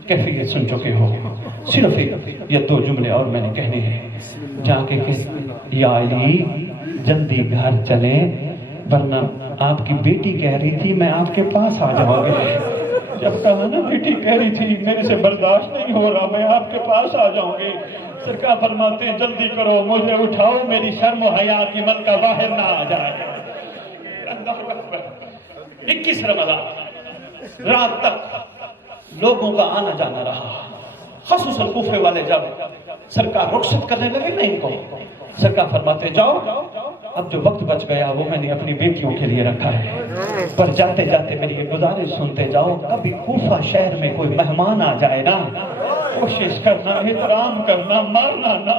کیفیت سن چکے ہو، صرف یہ 2 جملے اور میں نے کہنے ہیں، جا کے کہ یا علی جلدی گھر چلیں ورنہ آپ کی بیٹی کہہ رہی تھی میں آپ کے پاس آ جاؤں گے۔ جب کہا نا بیٹی کہہ رہی تھی میرے سے برداشت نہیں ہو رہا، میں آپ کے پاس آ جاؤں گے۔ سرکار فرماتے ہیں جلدی کرو، مجھے اٹھاؤ، میری شرم و حیا کی من کا باہر نہ آ جائے۔ اللہ اکبر۔ 21 رمضان رات تک لوگوں کا آنا جانا رہا، خصوصاً کوفے والے جب سرکار رخصت کرنے لگے نا ان کو، سرکار فرماتے جاؤ، اب جو وقت بچ گیا وہ میں نے اپنی بیٹیوں کے لیے رکھا ہے، پر جاتے جاتے میری یہ گزارش سنتے جاؤ، کبھی کوفہ شہر میں کوئی مہمان آ جائے نا، کوشش کرنا، احترام کرنا، مارنا نہ۔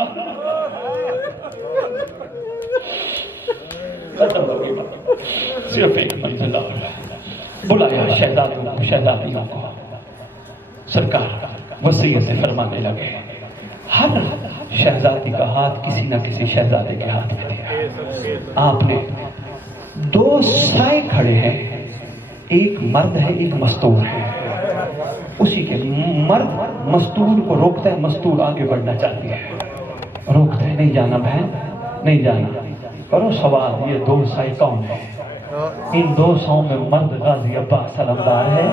ختم ہو گئی بات، صرف ایک منزل اور ہے۔ بلایا شہزادوں کو، شہزادیوں کو، سرکار وصیت فرمانے لگے۔ ہر شہزادی کا ہاتھ کسی نہ کسی شہزادے کے ہاتھ میں دیا۔ آپ نے دو سائے کھڑے ہیں، ایک مرد ہے ایک مستور ہے، اسی کے مرد مستور کو روکتا ہے، مستور آگے بڑھنا چاہتی ہے، روکتا ہے، نہیں جانا بہن، نہیں جانا۔ کرو سوال، یہ دو سائے کون ہیں؟ ان دو ساؤں میں مرد غازی عباس علمدار ہے،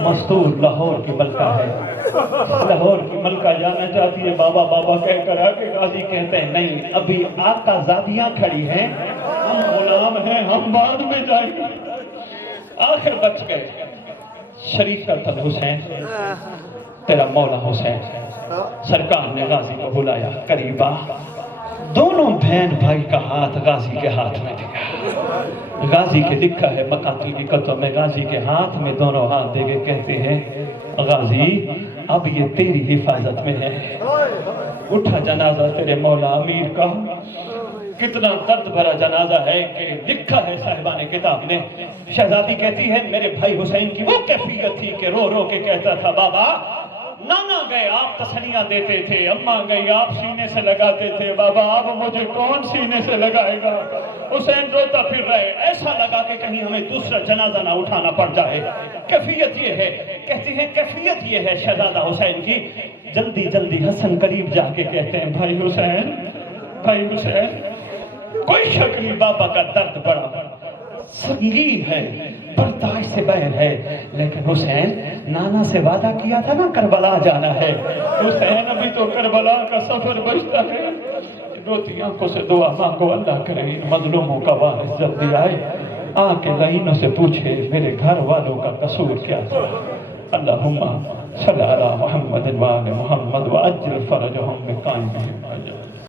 مستور لاہور کی ملکہ ہے۔ لاہور کی ملکہ جانا چاہتی ہے، بابا بابا کہہ کر آگے غازی کہتے ہیں نہیں، ابھی آقا زادیاں کھڑی ہیں، ہم غلام ہیں، ہم بعد میں جائیں گے۔ آخر بچ گئے۔ شریف الطن حسین، تیرا مولا حسین، سرکار نے غازی کو بلایا، قریب آ۔ دونوں بہن بھائی کا ہاتھ غازی کے ہاتھ میں دیا۔ غازی کے لکھا ہے مقاتی لکھتوں میں، غازی کے ہاتھ میں دونوں ہاتھ دے کے کہتے ہیں غازی اب یہ تیری حفاظت میں ہے، اٹھا جنازہ تیرے مولا امیر کا۔ کتنا درد بھرا جنازہ ہے کہ لکھا ہے صاحبان کتاب نے۔ شہزادی کہتی ہے میرے بھائی حسین کی وہ کیفیت تھی کہ رو رو کے کہتا تھا بابا نانا گئے آپ تسلیاں دیتے تھے، اماں گئی آپ سینے سے لگاتے تھے، بابا اب مجھے کون سینے سے لگائے گا؟ حسین روتا پھر رہے، ایسا لگا کہ کہیں ہمیں دوسرا جنازہ نہ اٹھانا پڑ جائے۔ کیفیت یہ ہے، کہتی ہیں کیفیت یہ ہے شہزادہ حسین کی۔ جلدی جلدی حسن قریب جا کے کہتے ہیں بھائی حسین، بھائی حسین، کوئی شک نہیں بابا کا درد بڑا سنگین ہے، برداشت سے باہر ہے، لیکن حسین نانا سے وعدہ کیا تھا نا کربلا جانا ہے۔ حسین ابھی تو کربلا کا سفر بچتا ہے۔ روتی آنکھوں سے دعا مانگو اللہ کرے ان مظلوموں کا وارث جلدی آئے، آ کے لائنوں سے پوچھے میرے گھر والوں کا قصور کیا تھا۔ اللہم صلی علی محمد وآل محمد وعجل فرجہم بقائمہم۔